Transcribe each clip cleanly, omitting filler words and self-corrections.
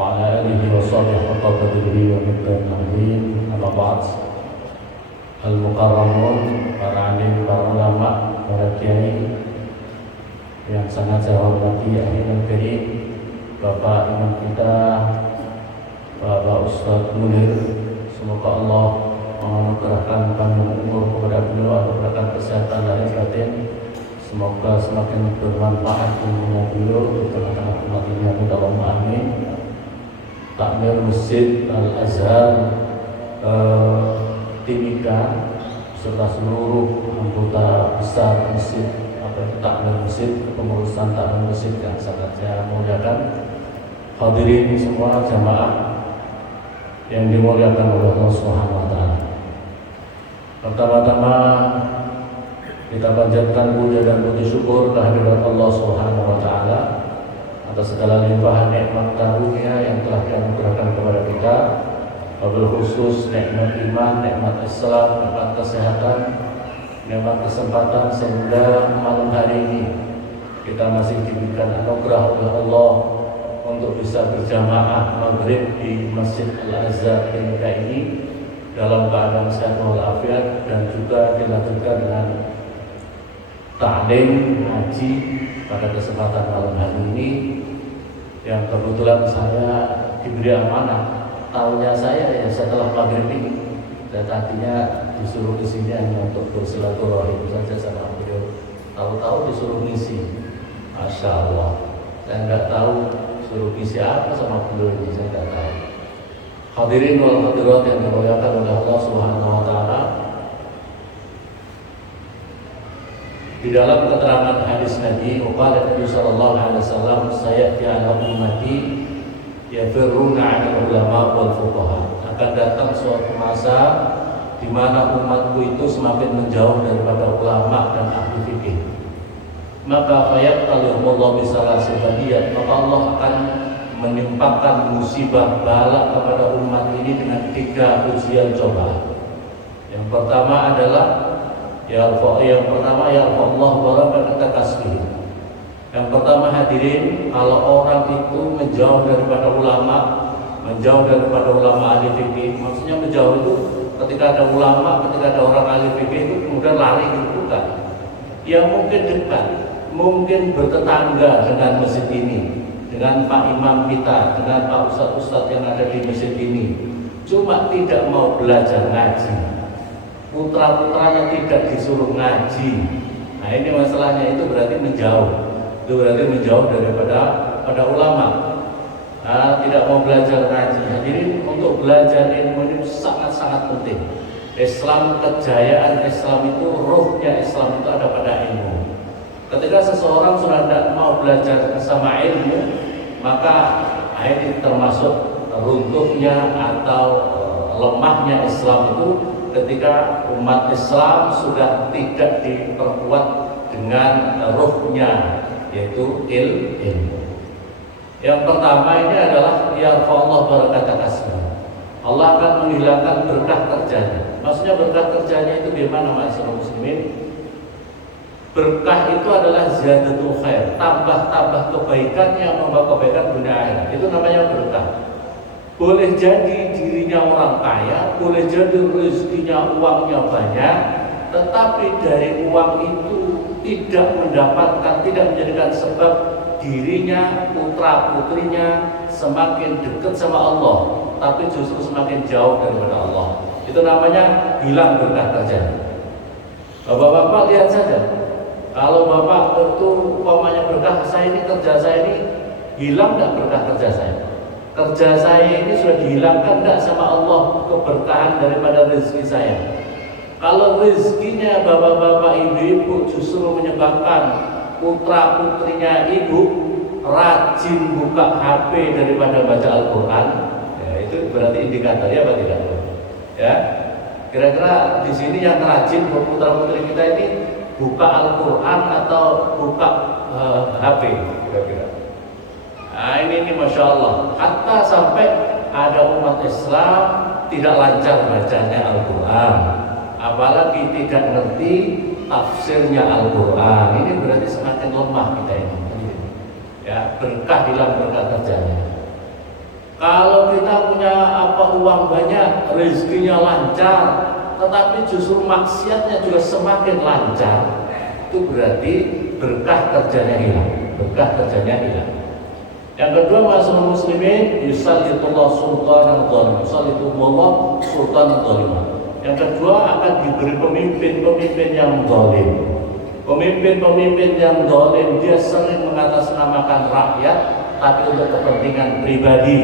وعلى آله وصحبه حق قدره ومقداره العظيم. أما بعد, Al-Mukarramun, para alim, para ulama, para kiai yang sangat saya hormati, akhirul karim, Bapak Imam kita, Bapak Ustadz Munir, semoga Allah menganugerahkan panjang umur kepada beliau, anugerahkan kesehatan lahir batin, semoga semakin bermanfaat ilmunya beliau di tengah-tengah umat ini. Allahumma amin. Takmir Masjid Al-Azhar Timika serta seluruh anggota besar masjid takmir masjid, kepengurusan takmir masjid yang sangat saya muliakan, hadirin semua jamaah yang dimuliakan oleh Allah Subhanahu wa taala. Pertama-tama kita panjatkan puja dan puji syukur kehadirat Allah Subhanahu wa taala atas segala limpahan nikmat karunia yang telah dianugerahkan kepada kita, wabil khusus nikmat iman, nikmat Islam, nikmat kesehatan, nikmat kesempatan sehingga malam hari ini kita masih diberikan anugerah oleh Allah untuk bisa berjamaah maghrib di Masjid Al-Azhar Timika ini dalam keadaan sehat walafiat, dan juga dilanjutkan dengan ta'lim ngaji pada kesempatan malam hari ini yang kebetulan saya diberi amanah. Tahunya saya ya setelah maghrib ini, dan tadinya disuruh di sini hanya untuk bersilaturahim saja sama beliau. Tahu-tahu disuruh ngisi, masya Allah. Saya nggak tahu suruh ngisi apa sama beliau ini, saya nggak tahu. Hadirin wal hadirat yang dimuliakan oleh Allah Subhanahu wa taala. Di dalam keterangan hadis Nabi, qala Nabi sallallahu alaihi wasallam, sayati ala ummati yafirruna 'anil ulama wal fuqaha. Akan datang suatu masa di mana umatku itu semakin menjauh daripada ulama dan ahli fikih. Maka fayaqtalihumullahu bisalasi badiyat, maka Allah akan menimpakan musibah bala kepada umat ini dengan 3 ujian cobaan. Yang pertama adalah yang pertama Allah baraka kasbih. Yang pertama hadirin, kalau orang itu menjauh daripada ulama, menjauh daripada ulama ahli fikih, maksudnya menjauh itu ketika ada ulama, ketika ada orang ahli fikih itu kemudian lari gitu, bukan. Yang mungkin dekat, mungkin bertetangga dengan masjid ini, dengan Pak Imam kita, dengan Pak Ustadz yang ada di masjid ini, cuma tidak mau belajar ngaji. Putra-putranya tidak disuruh ngaji. Nah ini masalahnya, itu berarti menjauh. Itu berarti menjauh daripada ulama. Nah, tidak mau belajar ngaji. Jadi untuk belajar ilmu ini sangat-sangat penting. Islam, kejayaan Islam itu, ruhnya Islam itu ada pada ilmu. Ketika seseorang sudah tidak mau belajar sama ilmu, maka ini termasuk runtuhnya atau lemahnya Islam itu ketika umat Islam sudah tidak diperkuat dengan ruhnya, yaitu ilmu. Yang pertama ini adalah yarfa'ullah barakata kasbih. Allah akan menghilangkan berkah kerjanya. Maksudnya berkah kerjanya itu gimana ma'asyiral muslimin? Berkah itu adalah ziyadatul khair, tambah-tambah kebaikan yang membawa kebaikan dunia akhirat. Itu namanya berkah. Boleh jadi dirinya orang kaya, boleh jadi rezekinya uangnya banyak, tetapi dari uang itu tidak mendapatkan, tidak menjadikan sebab dirinya, putra putrinya semakin dekat sama Allah, tapi justru semakin jauh daripada Allah. Itu namanya hilang berkah kerjanya. Bapak-bapak lihat saja, kalau bapak itu umpamanya berkah saya ini, kerja saya ini hilang nggak berkah kerja saya? Kerja saya ini sudah dihilangkan enggak sama Allah keberkahan daripada rezeki saya? Kalau rezekinya bapak-bapak ibu-ibu justru menyebabkan putra putrinya ibu rajin buka HP daripada baca Al-Quran, ya itu berarti indikator ya apa tidak? Ya, kira-kira di sini yang rajin putra putri kita ini buka Al-Quran atau buka HP kira-kira? Nah ini Masya Allah, hatta sampai ada umat Islam tidak lancar bacanya Al-Quran, apalagi tidak ngerti tafsirnya Al-Quran. Ini berarti semakin lemah kita ini. Ya, berkah hilang berkah kerjanya. Kalau kita punya uang banyak, rezekinya lancar, tetapi justru maksiatnya juga semakin lancar, itu berarti berkah kerjanya hilang. Berkah kerjanya hilang. Yang kedua, masalah muslimin yusallitullah sultanan zalim, yusallitullah sultanan zalim. Yang kedua, akan diberi pemimpin-pemimpin yang zalim. Pemimpin-pemimpin yang zalim, dia sering mengatasnamakan rakyat tapi untuk kepentingan pribadi.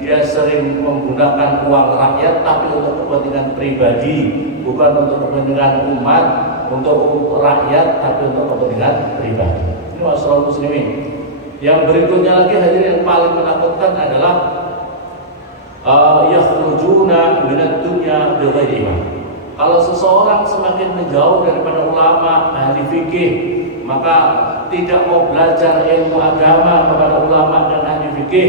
Dia sering menggunakan uang rakyat tapi untuk kepentingan pribadi, bukan untuk kepentingan umat, untuk rakyat tapi untuk kepentingan pribadi. Ini masalah muslimin. Yang berikutnya lagi hadirin, yang paling menakutkan adalah yakhrujuna minad dunya bighairi ilm. Kalau seseorang semakin menjauh daripada ulama ahli fikih, maka tidak mau belajar ilmu agama kepada ulama dan ahli fikih,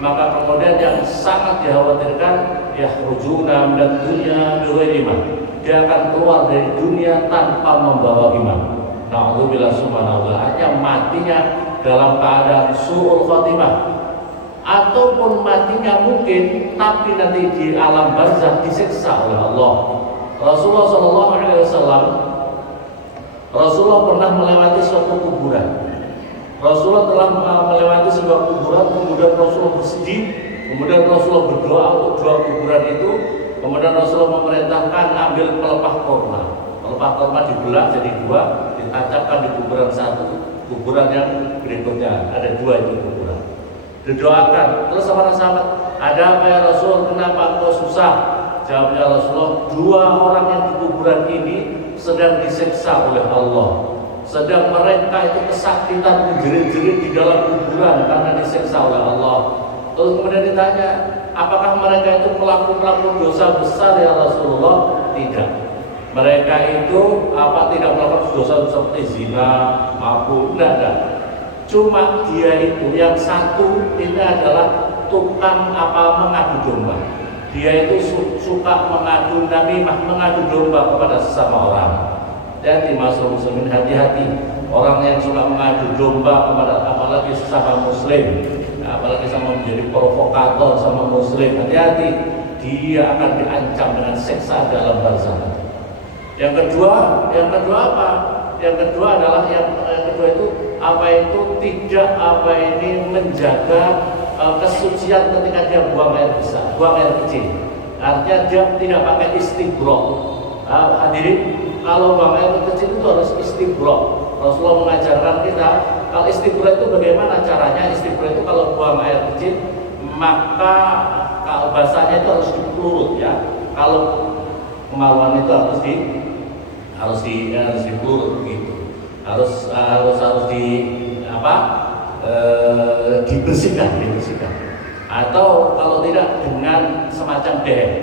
maka kemudian yang sangat dikhawatirkan yakhrujuna minad dunya bighairi ilm. Dia akan keluar dari dunia tanpa membawa iman. Na'udzubillah subhanallah. Artinya matinya dalam keadaan su'ul khatimah, ataupun matinya mungkin tapi nanti di alam barzakh disiksa oleh Allah. Rasulullah SAW, Rasulullah pernah melewati suatu kuburan. Rasulullah telah melewati sebuah kuburan, kemudian Rasulullah bersedih, kemudian Rasulullah berdoa untuk dua kuburan itu, kemudian Rasulullah memerintahkan ambil pelepah korma. Pelepah korma dibelah jadi dua, ditancapkan di kuburan satu, kuburan yang berikutnya, ada dua itu kuburan. Didoakan, terus sama sahabat, ada apa ya Rasul, kenapa engkau susah? Jawabnya Rasulullah, dua orang yang di kuburan ini sedang disiksa oleh Allah. Sedang mereka itu kesakitan menjerit-jerit di dalam kuburan karena disiksa oleh Allah. Terus kemudian ditanya, apakah mereka itu pelaku dosa besar ya Rasulullah? Tidak. Mereka itu tidak melakukan dosa seperti zina, mabuk, tidak. Cuma dia itu yang satu ini adalah tukang mengadu domba. Dia itu suka mengadu namimah, mengadu domba kepada sesama orang. Jadi masalah muslimin, hati-hati orang yang suka mengadu domba kepada apalagi sesama muslim, apalagi sama menjadi provokator sama muslim, hati-hati, dia akan diancam dengan siksa dalam barzakh. Yang kedua apa? Yang kedua adalah yang kedua itu tidak menjaga kesucian ketika dia buang air besar, buang air kecil. Artinya dia tidak pakai istibro. Hadirin, kalau buang air kecil itu harus istibro. Rasulullah mengajarkan kita kalau istibro itu bagaimana caranya. Istibro itu kalau buang air kecil, maka kalau bahasanya itu harus dipelurut ya. Kalau kemaluan itu harus dipelurut begitu. Harus dibersihkan. Atau kalau tidak dengan semacam deh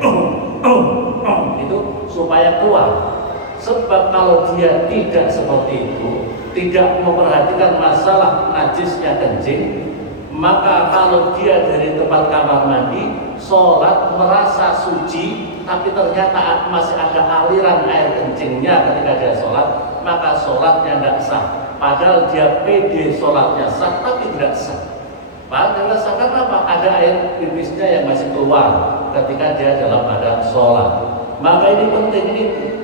itu supaya keluar. Sebab kalau dia tidak seperti itu, tidak memperhatikan masalah najisnya kencing, maka kalau dia dari tempat kamar mandi sholat merasa suci, tapi ternyata masih ada aliran air kencingnya ketika dia sholat, maka sholatnya tidak sah. Padahal dia pede sholatnya sah, tapi tidak sah. Padahal tidak sah karena apa? Ada air pipisnya yang masih keluar ketika dia dalam keadaan sholat. Maka ini penting,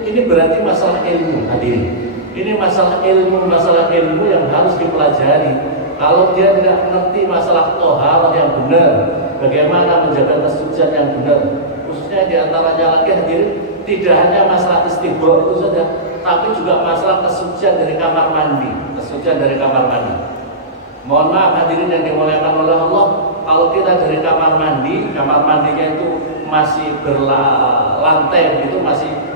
ini berarti masalah ilmu hadirin. Ini masalah ilmu yang harus dipelajari. Kalau dia tidak mengerti masalah toharah yang benar, bagaimana menjaga kesucian yang benar, khususnya diantaranya lagi hadirin, tidak hanya masalah istibro itu saja, tapi juga masalah kesucian dari kamar mandi. Mohon maaf hadirin yang dimuliakan oleh Allah, kalau kita dari kamar mandinya itu masih berlantai begitu,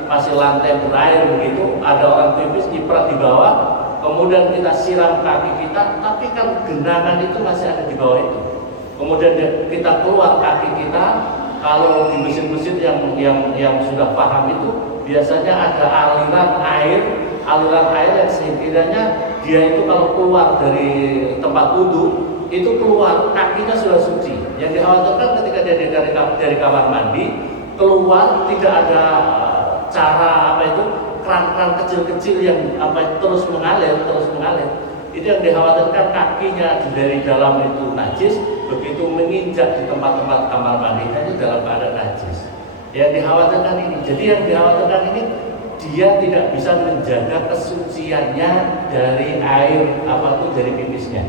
masih lantai berair begitu, ada orang pipis nyiprat di bawah, kemudian kita siram kaki kita, tapi kan genangan itu masih ada di bawah itu. Kemudian kita keluar kaki kita, kalau di mesin-mesin yang sudah paham itu biasanya ada aliran air yang sekiranya dia itu kalau keluar dari tempat wudhu itu keluar kakinya sudah suci. Yang dikhawatirkan ketika dia dari kamar mandi keluar tidak ada cara keran-keran kecil-kecil yang terus mengalir, Itu yang dikhawatirkan kakinya dari dalam itu najis, begitu menginjak di tempat-tempat kamar mandinya itu dalam keadaan najis. Yang dikhawatirkan ini, jadi yang dikhawatirkan ini dia tidak bisa menjaga kesuciannya dari air apapun dari pipisnya.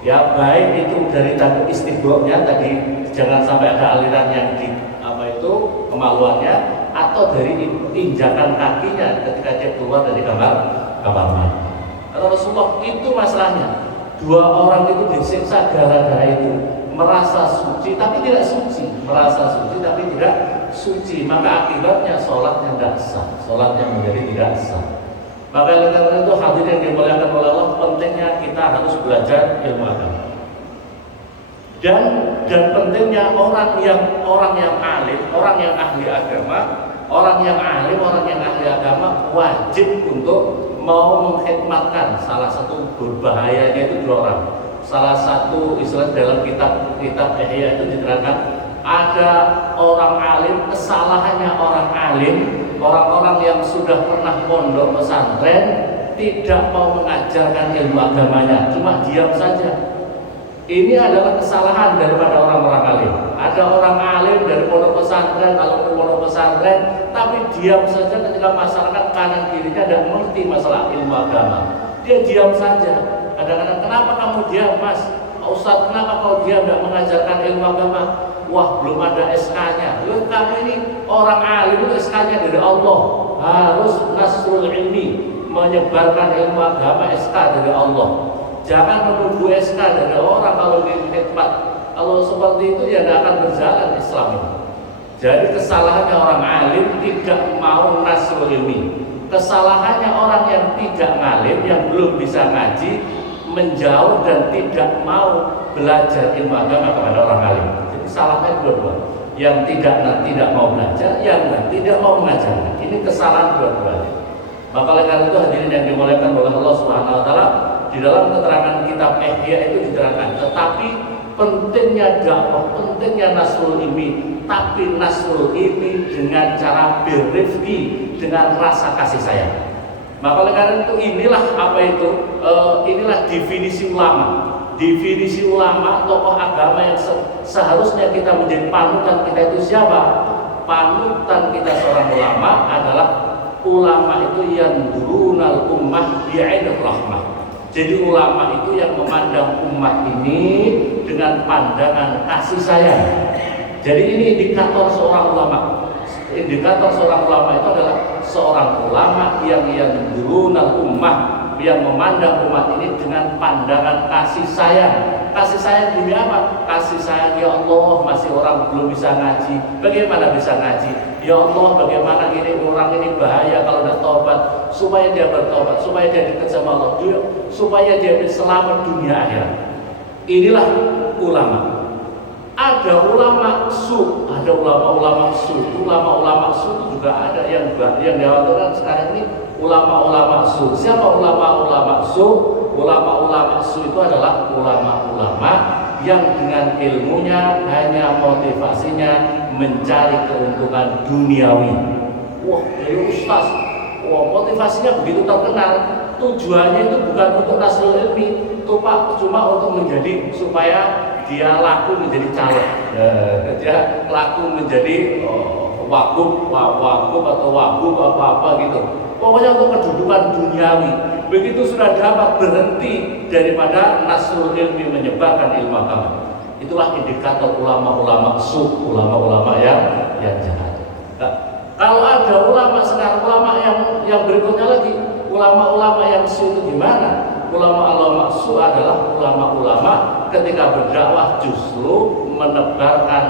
Ya baik itu dari tadi istibronya tadi, jangan sampai ada aliran yang di kemaluannya, atau dari injakan kakinya ketika dia keluar dari kamar mandi. Kata Rasulullah, itu masalahnya. Dua orang itu disiksa gara-gara itu, merasa suci tapi tidak suci, merasa suci tapi tidak suci, maka akibatnya sholatnya tidak sah, sholatnya menjadi tidak sah. Maka karena itu hadirin yang dimuliakan oleh Allah, pentingnya kita harus belajar ilmu agama. Dan pentingnya orang yang alim, orang yang ahli agama, orang yang ahli agama wajib untuk mau mengkhidmatkan. Salah satu berbahayanya itu dua orang. Salah satu istilah dalam kitab Ihya itu diterangkan, ada orang alim, kesalahannya orang alim, orang-orang yang sudah pernah pondok pesantren tidak mau mengajarkan ilmu agamanya, cuma diam saja. Ini adalah kesalahan daripada orang-orang alim. Ada orang alim dari pondok pesantren, kalau pondok pesantren, tapi diam saja ketika masyarakat kanan kirinya tidak mengerti masalah ilmu agama. Dia diam saja. Kadang-kadang, kenapa kamu diam, Mas? Ustaz, kenapa kau diam tidak mengajarkan ilmu agama? Wah, belum ada SK-nya. Kamu ini orang alim, itu SK-nya dari Allah. Harus nasrul ilmi, menyebarkan ilmu agama, SK dari Allah. Jangan menunggu SK dari orang kalau ingin khidmat. Kalau seperti itu ya tidak akan berjalan Islam ini. Jadi kesalahannya orang alim tidak mau nasrul ilmi. Kesalahannya orang yang tidak ngalim, yang belum bisa ngaji, menjauh dan tidak mau belajar ilmu agama kepada orang alim. Jadi salahnya dua-dua. Yang tidak mau belajar, yang tidak mau mengajarkan. Ini kesalahan dua-duanya. Maka oleh karena itu hadirin yang dimuliakan oleh Allah Subhanahu wa taala, di dalam keterangan kitab Ihya itu diterangkan, tetapi pentingnya dakwah, pentingnya nasrul ilmi, tapi nasrul ilmi dengan cara birrifqi, dengan rasa kasih sayang. Maka oleh karena itu inilah inilah definisi ulama. Definisi ulama, tokoh agama yang seharusnya kita menjadi panutan kita itu siapa? Panutan kita seorang ulama adalah ulama itu yang durunal ummah bi'ainir rahmah. Jadi ulama itu yang memandang umat ini dengan pandangan kasih sayang. Jadi ini indikator seorang ulama. Indikator seorang ulama itu adalah seorang ulama yang durunal ummah, yang memandang umat ini dengan pandangan kasih sayang. Kasih sayang demi apa? Kasih sayang, ya Allah, masih orang belum bisa ngaji, bagaimana bisa ngaji? Ya Allah, bagaimana ini orang ini bahaya kalau tidak tobat, supaya dia bertobat, supaya dia dekat sama Allah, supaya dia selamat dunia akhirat. Inilah ulama. Ada ulama su, ada ulama-ulama su. Ulama-ulama su itu juga ada yang dikhawatirkan sekarang ini ulama-ulama su. Siapa ulama-ulama su? Ulama-ulama su itu adalah ulama-ulama yang dengan ilmunya hanya motivasinya mencari keuntungan duniawi. Wah, dari ustaz, wah motivasinya begitu terkenal, tujuannya itu bukan untuk nasrul ilmi, cuma untuk menjadi supaya dia laku menjadi calon, dia laku menjadi wagub atau wagub apa gitu. Pokoknya untuk kedudukan duniawi. Begitu sudah dapat, berhenti daripada nasrul ilmi, menyebarkan ilmu agama. Itulah indikator ulama-ulama su, ulama-ulama yang jahat. Nah, kalau ada ulama sekarang, ulama yang berikutnya lagi, ulama-ulama yang su itu gimana? Ulama-ulama su adalah ulama-ulama ketika berdakwah justru menebarkan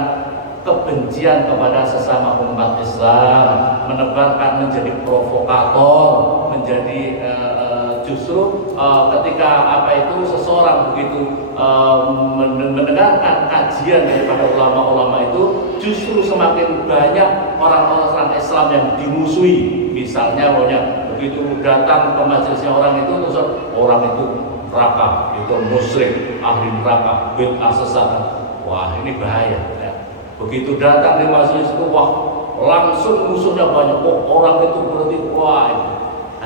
kebencian kepada sesama umat Islam, menebarkan, menjadi provokator, menjadi justru ketika seseorang begitu mendengarkan kajian daripada ulama-ulama itu, justru semakin banyak orang-orang Islam yang dimusuhi. Misalnya begitu datang ke majelisnya orang itu, terus orang itu neraka, itu musyrik, ahli neraka, bid'ah sesat. Wah, ini bahaya ya. Begitu datang di majelis itu, wah langsung musuhnya banyak. Oh, orang itu berarti wah.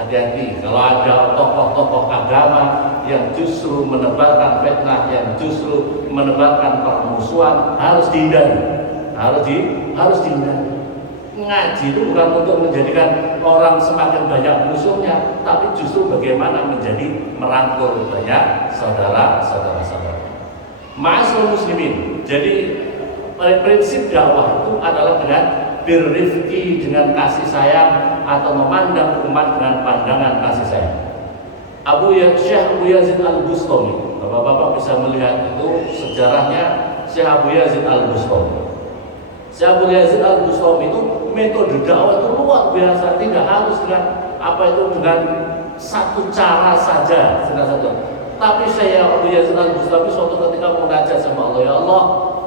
Hati-hati kalau ada tokoh-tokoh agama yang justru menebarkan fitnah, yang justru menebarkan permusuhan, harus dihindari. Harus dihindari. Ngaji itu bukan untuk menjadikan orang semakin banyak musuhnya, tapi justru bagaimana menjadi merangkul banyak saudara-saudara. Ma'asyiral muslimin. Jadi prinsip dakwah itu adalah dengan birrifqi, dengan kasih sayang, atau memandang umat dengan pandangan kasih sayang. Syekh Abu Yazid Al-Bustami, bapak-bapak bisa melihat itu sejarahnya Syekh Abu Yazid Al-Bustami. Syekh Abu Yazid Al-Bustami itu metode dakwah itu luar biasa, tidak harus dengan dengan satu cara saja, Tapi Syekh Abu Yazid Al-Bustami suatu ketika munajat sama Allah, ya Allah,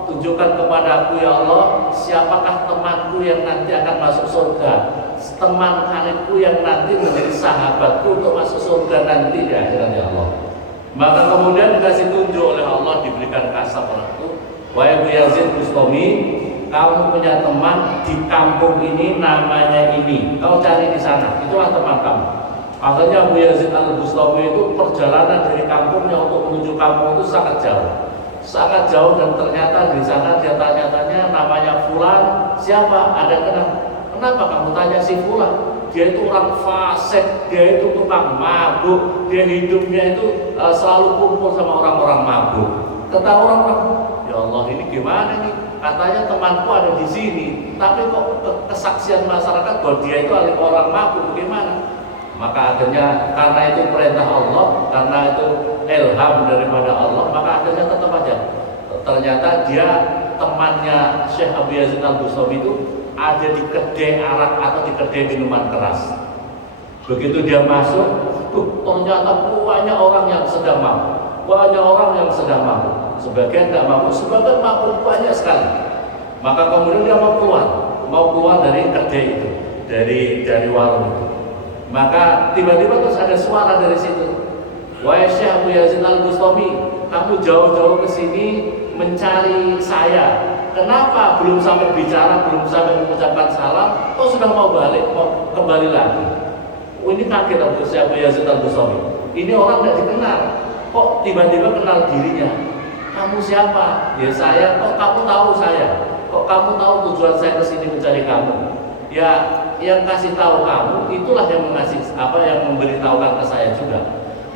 tunjukkan kepada aku ya Allah, siapakah temanku yang nanti akan masuk surga, teman karibku yang nanti menjadi sahabatku untuk masuk surga nanti di akhirat ya Allah. Maka kemudian dikasih tunjuk oleh Allah, diberikan kasab orang itu, wahai Abu Yazid Bustami, kamu punya teman di kampung ini namanya ini, kau cari di sana, itulah teman kamu. Akhirnya Abu Yazid Al-Bustami itu perjalanan dari kampungnya untuk menuju kampung itu sangat jauh, dan ternyata di sana dia tanya-tanya namanya Fulan, siapa? Ada kenal? Kenapa kamu tanya si Fulan? Dia itu orang fasik, dia itu tukang mabuk, dia hidupnya itu selalu kumpul sama orang-orang mabuk. Kata orang-orang, ya Allah ini gimana nih? Katanya temanku ada di sini, tapi kok kesaksian masyarakat bahwa dia itu orang mabuk, bagaimana? Maka akhirnya karena itu perintah Allah, karena itu ilham daripada Allah, maka akhirnya tetap aja. Ternyata dia temannya Syekh Abu Yazid Al-Bustami itu ada di kedai arak atau di kedai minuman keras. Begitu dia masuk, ternyata banyak orang yang sedang mabuk, sebagian tidak mabuk, sebagian mabuk banyak sekali. Maka kemudian dia mau keluar dari kedai itu, dari warung itu. Maka tiba-tiba terus ada suara dari situ, wahai Syekh Abu Yazid Al-Bustami, kamu jauh-jauh ke sini mencari saya, kenapa belum sampai bicara, belum sampai mengucapkan salam, kok sudah mau kembali lagi? Ini kaget Syekh Abu Yazid Al-Bustami. Ini orang tidak dikenal, kok tiba-tiba kenal dirinya. Kamu siapa? Ya saya. Kok kamu tahu saya? Kok kamu tahu tujuan saya ke sini mencari kamu? Ya, yang kasih tahu kamu itulah yang memberitahukan ke saya juga,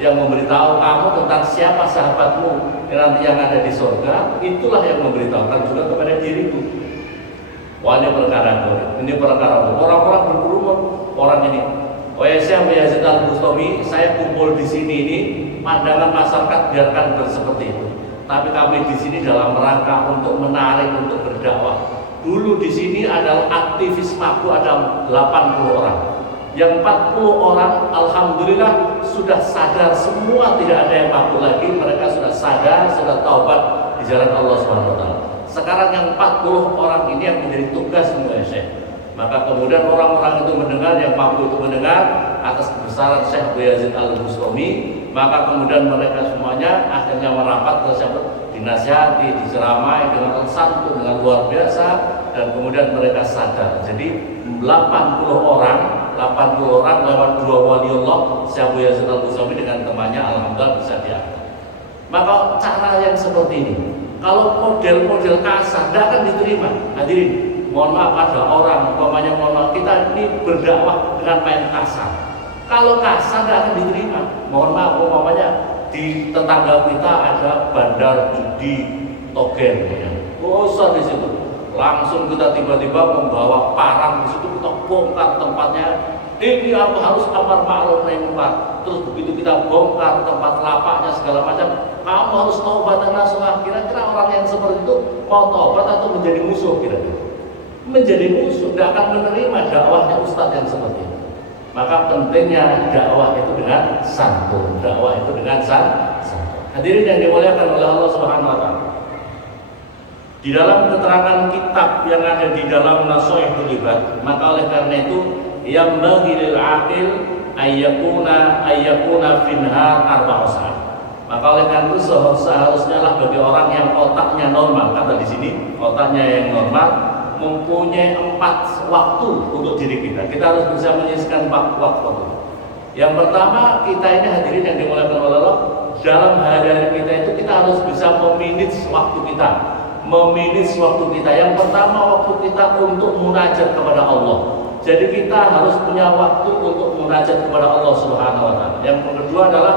yang memberitahu kamu tentang siapa sahabatmu nanti yang ada di surga, itulah yang memberitahukan juga kepada diriku. Wah, ini perkara orang-orang berkerumun, orang ini, wahai Syekh Abu Yazid Al-Bustami, saya kumpul di sini ini, pandangan masyarakat biarkan seperti itu, tapi kami di sini dalam rangka untuk menarik, untuk berdakwah. Dulu di sini adalah aktivis mabuk ada 80 orang. Yang 40 orang alhamdulillah sudah sadar semua, tidak ada yang mabuk lagi, mereka sudah sadar, sudah taubat di jalan Allah SWT. Sekarang yang 40 orang ini yang menjadi tugas semua Syekh. Maka kemudian orang-orang itu mendengar, yang mabuk itu mendengar atas kebesaran Syekh Abu Yazid Al-Bustami, maka kemudian mereka semuanya akhirnya merapat ke Syekh, dinasihati, diceramai dengan santun, dengan luar biasa, dan kemudian mereka sadar. Jadi 80 orang lewat dua waliullah Syekh Abu Yazid Al-Bustami dengan temannya alhamdulillah bisa diangkat. Maka cara yang seperti ini, kalau model-model kasar tidak akan diterima. Hadirin, mohon maaf, ada orang umpamanya kita ini berdakwah dengan main kasar. Kalau kasar tidak akan diterima. Mohon maaf, umpamanya di tetangga kita ada bandar judi togen, bosan di situ. Langsung kita tiba-tiba membawa parang di situ, kita bongkar tempatnya. Ini harus amar ma'ruf nahi munkar. Terus begitu kita bongkar tempat lapaknya segala macam, kamu harus taubat dan nasuha. Kira-kira orang yang seperti itu mau taubat atau menjadi musuh? Kira-kira menjadi musuh, tidak akan menerima dakwahnya ustadz yang seperti itu. Maka pentingnya dakwah itu dengan santun, dakwah itu dengan santun. Hadirin yang dimuliakan oleh Allah Subhanahu wa taala. Di dalam keterangan kitab yang ada di dalam Nashihul Ibad, maka oleh karena itu yang bagilil aqil ayyakuna finha arba'u sa'at. Maka oleh karena itu seharusnya lah bagi orang yang otaknya normal, kata di sini otaknya yang normal, mempunyai 4 waktu untuk diri kita. Kita harus bisa menyisihkan 4 waktu. Yang pertama, kita ini hadirin yang dimuliakan oleh Allah, dalam hari-hari kita itu kita harus bisa memanage waktu kita. Memanage waktu kita. Yang pertama, waktu kita untuk munajat kepada Allah. Jadi kita harus punya waktu untuk munajat kepada Allah Subhanahu wa taala. Yang kedua adalah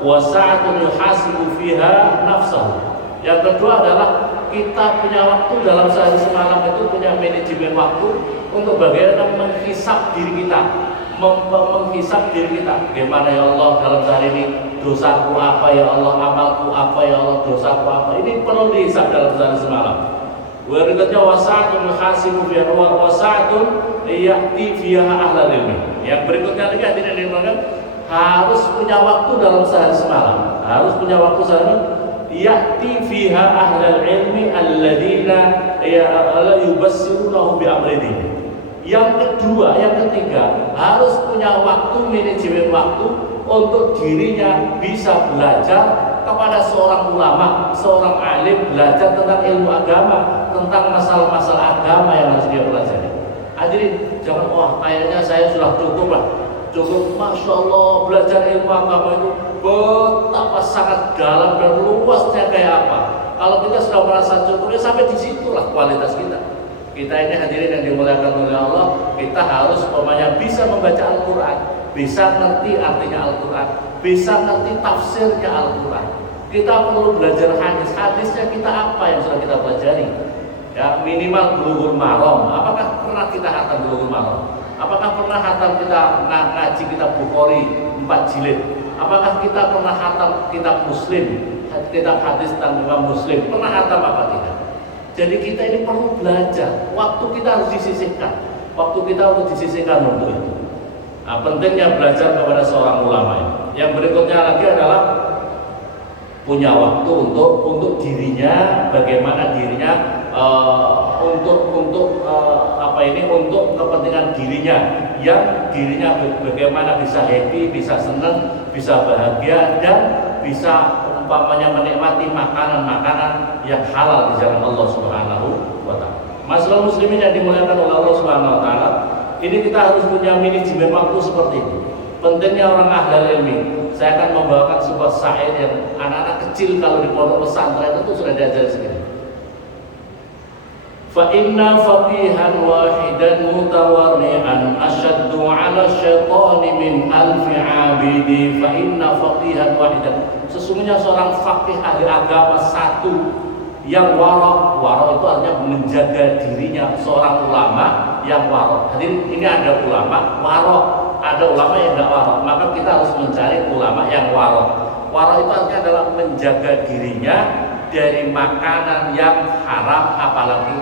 wasa'atun yuhasibu fiha nafsahu. Yang kedua adalah kita punya waktu dalam sehari semalam itu punya manajemen waktu untuk bagaimana menghisap diri kita. Menghisap diri kita, bagaimana ya Allah dalam sehari ini dosaku apa ya Allah, amalku apa ya Allah, dosaku apa, ini perlu dihisap dalam sehari semalam. Berikutnya wasa'atun yuhasibu fiha wasa'atun ya'ti fiha ahlal ilmi. Yang berikutnya lagi hadirin dimulakan, harus punya waktu dalam sehari semalam, harus punya waktu sehari ya'ti fiha ahlal ilmi alladzina yubassirunahu bi amrihi. Yang kedua, yang ketiga, harus punya waktu, manajemen waktu untuk dirinya bisa belajar kepada seorang ulama, seorang alim, belajar tentang ilmu agama, tentang masalah-masalah agama yang harus dia pelajari. Hadirin, jangan wah kayaknya saya sudah cukup lah, cukup, masya Allah belajar ilmu agama itu betapa sangat dalam dan luasnya kayak apa. Kalau kita sudah merasa cukup, ya sampai di situlah kualitas kita. Kita ini hadirin yang dimuliakan oleh Allah, kita harus bisa membaca Al-Quran, bisa ngerti artinya Al-Quran, bisa ngerti tafsirnya Al-Quran. Kita perlu belajar hadis, hadisnya kita apa yang sudah kita pelajari. Ya, minimal Bulughul Maram. Apakah pernah kita hatam Bulughul Maram? Apakah pernah hatam kita ngaji kitab Bukhari 4 jilid? Apakah kita pernah hatam kitab Muslim, kitab hadis tentang Imam Muslim? Pernah hatam apa tidak? Jadi kita ini perlu belajar. Waktu kita harus disisihkan. Waktu kita untuk disisihkan untuk itu. Nah, pentingnya belajar kepada seorang ulama ini. Yang berikutnya lagi adalah punya waktu untuk dirinya, bagaimana dirinya untuk kepentingan dirinya, yang dirinya bagaimana bisa happy, bisa senang, bisa bahagia, dan bisa umpamanya menikmati makanan-makanan yang halal di jalan Allah Subhanahu wa taala. Masalah muslimin yang dimuliakan oleh Allah Subhanahu wa taala, ini kita harus punya manajemen waktu seperti itu. Pentingnya orang ahli ilmi. Saya akan membawakan sebuah syair yang anak-anak kecil kalau di pondok pesantren itu sudah diajar segini. Fa inna faqihan wahidan mutawarri'an ashaddu 'ala syaitani min alfi 'abidi. Fa inna faqihan wahidan, sesungguhnya seorang faqih ahli agama satu yang warok itu artinya menjaga dirinya, seorang ulama yang warok. Hadirin, ini ada ulama warok, ada ulama yang tidak warok, maka kita harus mencari ulama yang warok. Warok itu artinya adalah menjaga dirinya dari makanan yang haram, apalagi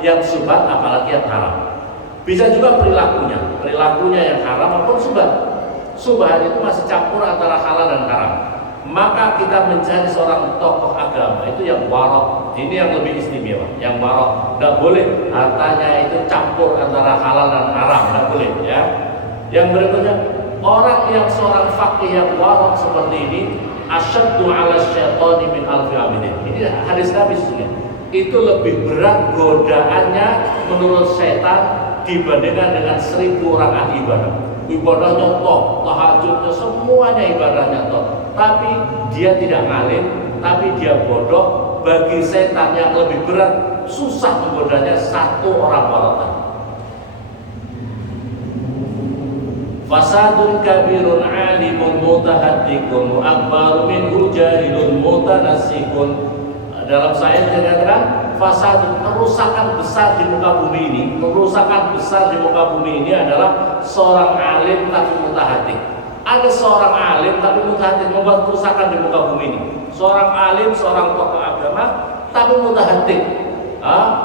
yang subhat, apalagi yang haram. Bisa juga perilakunya yang haram maupun subhat. Subhat itu masih campur antara halal dan haram. Maka kita mencari seorang tokoh agama itu yang warok. Ini yang lebih istimewa, yang warok. Tidak boleh hartanya itu campur antara halal dan haram, tidak boleh ya. Yang berikutnya, orang yang seorang faqih yang warok seperti ini, asyaddu 'ala syaitani min alfi 'abidin. Ini hadis Nabi sesungguhnya. Itu lebih berat godaannya menurut setan dibandingkan dengan 1000 orang ahli ibadah. Ibadahnya top, tahajudnya semuanya ibadahnya top. Tapi dia tidak ngalim, tapi dia bodoh. Bagi setan yang lebih berat, susah menggodanya satu orang waratan. Fasadun kabirun alimun mutahaddikun akbar minhu jahilun mutanassikun. Dalam saya dikatakan fasadun, kerusakan besar di muka bumi ini. Kerusakan besar di muka bumi ini adalah seorang alim tapi mutahaddik. Ada seorang alim tapi mutahaddik, membuat kerusakan di muka bumi ini. Seorang alim, seorang tokoh agama tapi mutahaddik.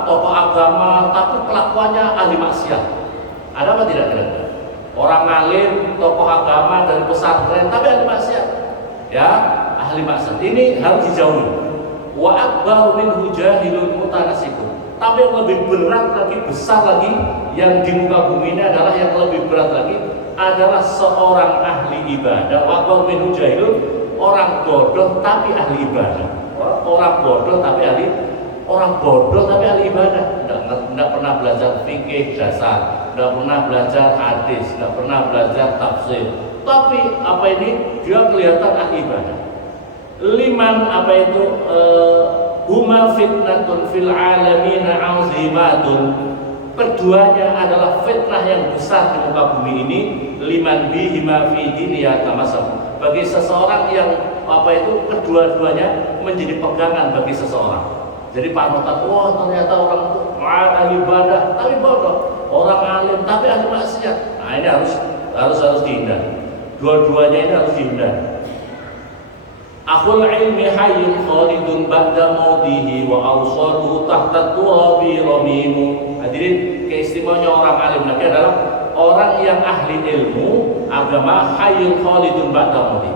Tokoh agama tapi kelakuannya ahli maksiat. Ada apa tidak kira-kira? Orang alim, tokoh agama dari pesantren tapi ahli maksiat. Ya, ahli maksiat ini harus dijauhi. Wa akbaru minhu jahilun mutanassikun. Tapi yang lebih berat lagi, besar lagi yang di muka bumi ini adalah yang lebih berat lagi adalah seorang ahli ibadah. Wa akbaru minhu jahilun, orang bodoh tapi ahli ibadah. Orang bodoh tapi ahli ibadah. Tidak pernah belajar fikih dasar, tidak pernah belajar hadis, tidak pernah belajar tafsir, tapi apa ini dia kelihatan ahli ibadah. Liman apa itu huma fitnatun fil alamin azimatun. Keduanya adalah fitnah yang besar di muka bumi ini. Liman bihima fi dunya tamasam. Bagi seseorang yang apa itu kedua-duanya menjadi pegangan bagi seseorang. Jadi panutan, wah ternyata orang itu ahli ibadah tapi bodoh, orang alim tapi ahli maksiat. Nah ini harus dihindari. Dua-duanya ini harus dihindari. Akhul ilmi hayyun khalidun ba'da mautihi wa awsaluhu tahta turabi ramimu. Hadirin, keistimewaannya orang alim lagi adalah orang yang ahli ilmu agama hayyun khalidun ba'da mautihi.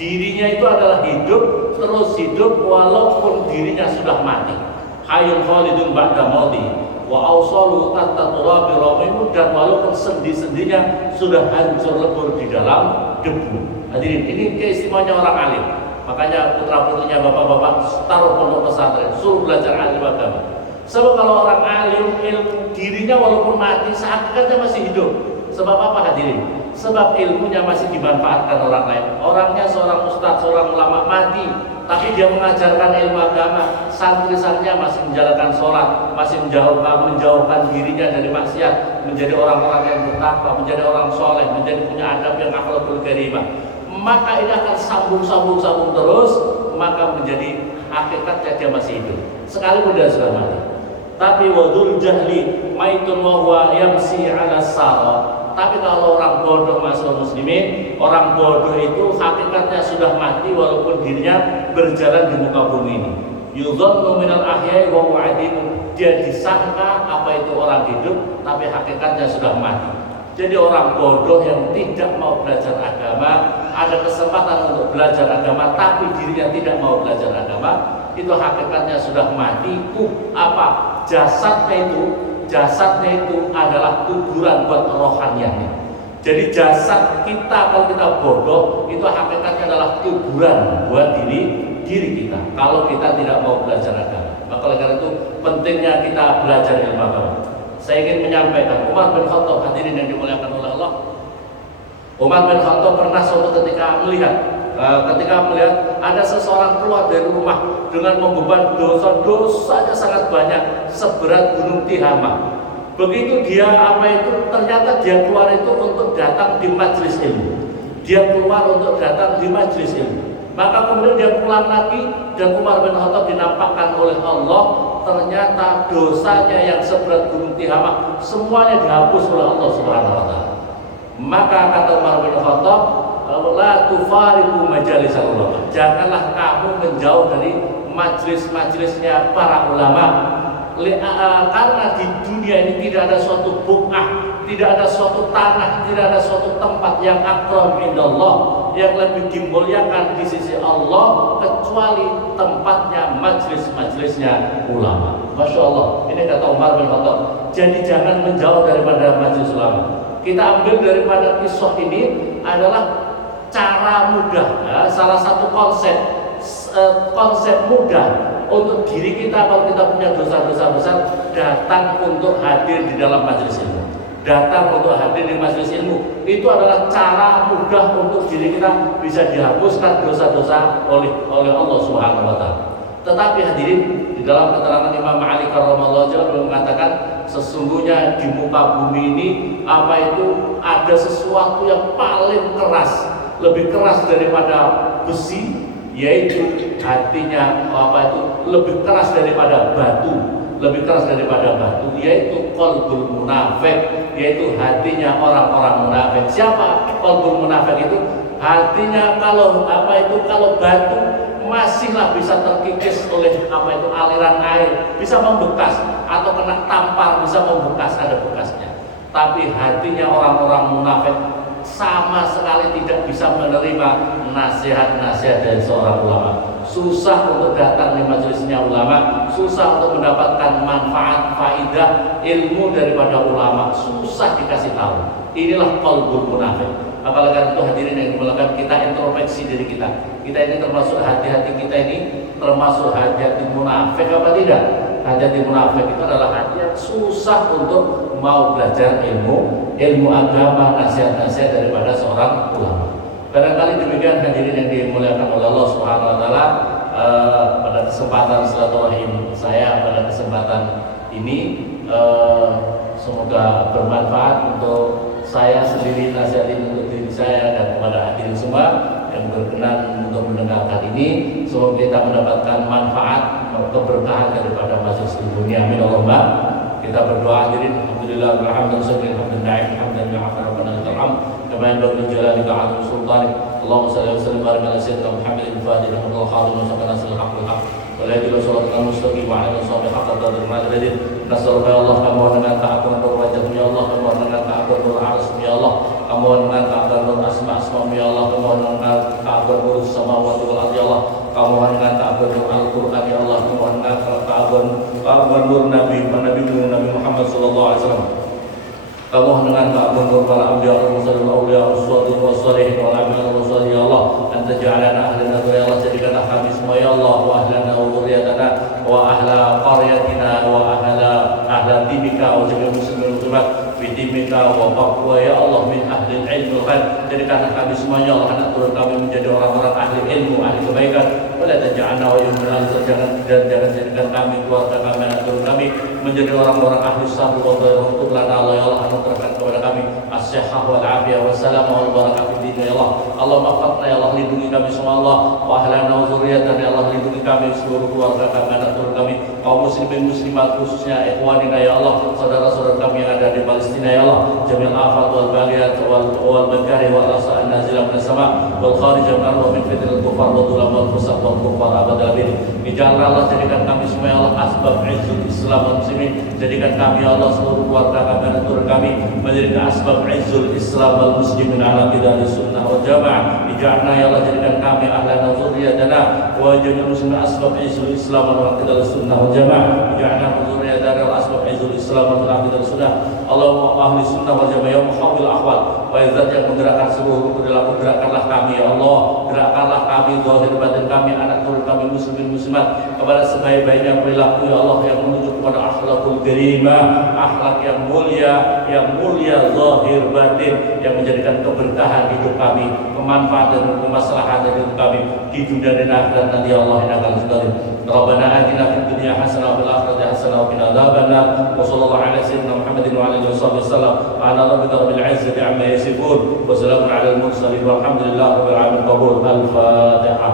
Dirinya itu adalah hidup, terus hidup walaupun dirinya sudah mati. Hayyun khalidun ba'da mautihi wa awsaluhu tahta turabi ramimu, dan walaupun sendi-sendinya sudah hancur lebur di dalam debu. Hadirin, ini keistimewaannya orang alim. Makanya putra-putrinya bapak-bapak taruh pondok pesantren, suruh belajar alim agama. Sebab kalau orang alim ilmu dirinya walaupun mati, hakikatnya masih hidup. Sebab apa hadirin? Sebab ilmunya masih dimanfaatkan orang lain. Orangnya seorang ustadz, seorang ulama mati, tapi dia mengajarkan ilmu agama. Santri-santrinya masih menjalankan sholat, masih menjauhkan dirinya dari maksiat, menjadi orang-orang yang bertakwa, menjadi orang soleh, menjadi punya adab yang akhlakul karimah. Maka ini akan sambung terus, maka menjadi hakikatnya dia masih hidup sekalipun dia sudah mati. Tapi wadul jahli maitun wa huwa yamsi ala sara. Tapi kalau orang bodoh, masyaallah muslimin, orang bodoh itu hakikatnya sudah mati walaupun dirinya berjalan di muka bumi ini. Yudhannu minal ahya'i wa huwa adim. Dia disangka apa itu orang hidup, tapi hakikatnya sudah mati. Jadi orang bodoh yang tidak mau belajar agama, ada kesempatan untuk belajar agama tapi dirinya tidak mau belajar agama, itu hakikatnya sudah mati. Apa? Jasadnya itu adalah kuburan buat rohaniannya. Jadi jasad kita kalau kita bodoh, itu hakikatnya adalah kuburan buat diri kita kalau kita tidak mau belajar agama. Maka oleh karena itu pentingnya kita belajar ilmu agama. Saya ingin menyampaikan, Umar bin Khattab, hadirin yang dimuliakan oleh Allah, Umar bin Khattab pernah suatu ketika melihat ada seseorang keluar dari rumah dengan membeban dosanya sangat banyak, seberat gunung Tihamah. Begitu dia ternyata dia keluar itu untuk datang di majelis ilmu. Dia keluar untuk datang di majelis ilmu. Maka kemudian dia pulang lagi, dan Umar bin Khattab dinampakkan oleh Allah, ternyata dosanya yang seberat gunung Tihamah semuanya dihapus oleh Allah Subhanahu wa taala. Maka kata Umar bin Khattab, la tufariqu majalis ulama. Janganlah kamu menjauh dari majelis-majelisnya para ulama. Karena di dunia ini tidak ada suatu buk'ah, tidak ada suatu tanah, tidak ada suatu tempat yang akram indallah, yang lebih dimuliakan di sisi Allah kecuali tempatnya majelis-majelisnya ulama. Masya Allah, ini kata Umar bin Khattab. Jadi jangan menjauh daripada majelis ulama. Kita ambil daripada kisah ini adalah cara mudah, salah satu konsep mudah untuk diri kita kalau kita punya dosa-dosa besar, datang untuk hadir di dalam majelis ilmu. Datang untuk hadir di majelis ilmu itu adalah cara mudah untuk diri kita bisa dihapuskan dosa-dosa oleh Allah Subhanahu wa taala. Tetapi hadirin, di dalam keterangan Imam Ali karramallahu wajhahu mengatakan, sesungguhnya di muka bumi ini ada sesuatu yang paling keras, lebih keras daripada besi, yaitu hatinya lebih keras daripada batu, yaitu qalbul munafik, yaitu hatinya orang-orang munafik. Siapa qalbul munafik itu? Hatinya kalau batu masihlah bisa terkikis oleh aliran air, bisa membekas, atau kena tampar bisa membekas, ada bekasnya. Tapi hatinya orang-orang munafik sama sekali tidak bisa menerima nasihat-nasihat dari seorang ulama. Susah untuk datang di majelisnya ulama, susah untuk mendapatkan manfaat, faidah, ilmu daripada ulama, susah dikasih tahu. Inilah qalbul munafik. Apalagi itu hadirin yang dimuliakan, kita introspeksi diri kita. Kita ini termasuk hati-hati kita ini termasuk hati-hati munafik apa tidak? hati munafik itu adalah hati yang susah untuk mau belajar ilmu agama, nasihat-nasihat daripada seorang ulama. Barangkali demikian hadirin yang dimuliakan oleh Allah Subhanahu wa taala. Pada kesempatan silaturahim saya pada kesempatan ini, semoga bermanfaat untuk saya sendiri, nasihatin untuk diri saya dan kepada hadirin semua yang berkenan untuk mendengarkan ini. Semoga kita mendapatkan manfaat, keberkahan daripada majelis ilmu ini. Amin Allahumma. Kita berdoa hadirin. Alhamdulillah alhamdulillah hamdan ya'afar rabbana lakal hamd kama yanbaghi li jalalika 'azimi sultanik. Allahumma shalli wa sallim barik ala sayyidina Muhammadin al-fatih lima khatim wa sabana sallal haqqil haqq wa la ilaha illallah mustaqim wa ala sahbihi haqqa qadri madadin. Nasallallahu ya Allah, kamu dengan keagungan nur wajhmu ya Allah, kamu dengan keagungan nur arsy ya Allah, kamu dengan keagungan nur asma'-asma' ya Allah, kamu dengan keagungan nur samawati wal ardi ya Allah, kamu dengan keagungan nur Al-Qur'an ya Allah, kamu dengan keagungan nur Nabi Muhammad sallallahu alaihi wasallam. Kamu dengan keagungan nur para anbiya wal mursalin wal awliya was shalihin was salihin wal anbiya wal mursalin ya Allah, anta ja'alana ahlan ya Allah, jadikanlah kami semua ya Allah, wa ahlana wa dzurriyyatana wa ahla qaryatina wa ahla dimika wa jami'al muslimin muslimat fi dimika wa Papua ya Allah min ahli ilmu khair. Jadikanlah kami semuanya Allah, anak turun kami menjadi orang-orang ahli ilmu, ahli kebaikan. Wala taj'alna wa yumna, jangan jadikan kami, keluarga kami, anak turun kami menjadi orang-orang ahli sabr wa untuk lana Allah ya Allah, anugerahkan kepada kami as-sihhah wal afiyah wa salam wal barakah fi din ya Allah. Allah maafkan ya Allah, lindungi kami semua Allah, wa ahlana wa dzurriyyatana ya Allah, lindungi kami seluruh keluarga kami, anak turun kami, kaum muslimin muslimat khususnya ikhwanina ya Allah, saudara-saudara kami yang ada di Palestina ya Allah, jami'al afat wal baghyat wal makari wal rasa an-nazilah minas sama' wal kharijah min arwa min fitnatil kufar wa dhulam wal fusaq wal kufar abadal abid. Ij'al Allah, jadikan kami semua ya Allah asbab izzul Islam wal muslimin, jadikan kami ya Allah seluruh keluarga kami, anak turun kami menjadi asbab izzul Islam wal muslimin ala qidari sunnah wal jamaah. Ij'alna ya Allah, jadikan kami ahlana dzurriyyatana wa jami'al muslimin asbab izzul Islam wal qidari sunnah wal jamaah. Ij'alna dzurriyyatana wal asbab izzul Islam wal qidari sunnah. Allahumma ahli sunnah wal jamaah ya muhawwil ahwal, wa izzat yang menggerakkan seluruh perilaku, gerakkanlah kami ya Allah, gerakkanlah kami, zahir batin kami, anak turun kami muslimin muslimat kepada sebaik-baiknya perilaku ya Allah, yang menuju kepada akhlakul karimah, akhlak yang mulia zahir batin, yang menjadikan keberkahan hidup kami, kemanfaatan dan kemaslahatan hidup kami di dunia dan akhirat nanti ya Allah. Innaka hamidun majid. Rabbana atina fid dunya hasanah wa fil akhirati hasanah wa qina adzabannar. Wa sallallahu ala sayyidina Muhammadin wa ala alihi wasallam. Ala rabbika rabbil izzati amma yasifun wa salamun ala al mursalin walhamdulillahi rabbil alamin. Al-Fatihah.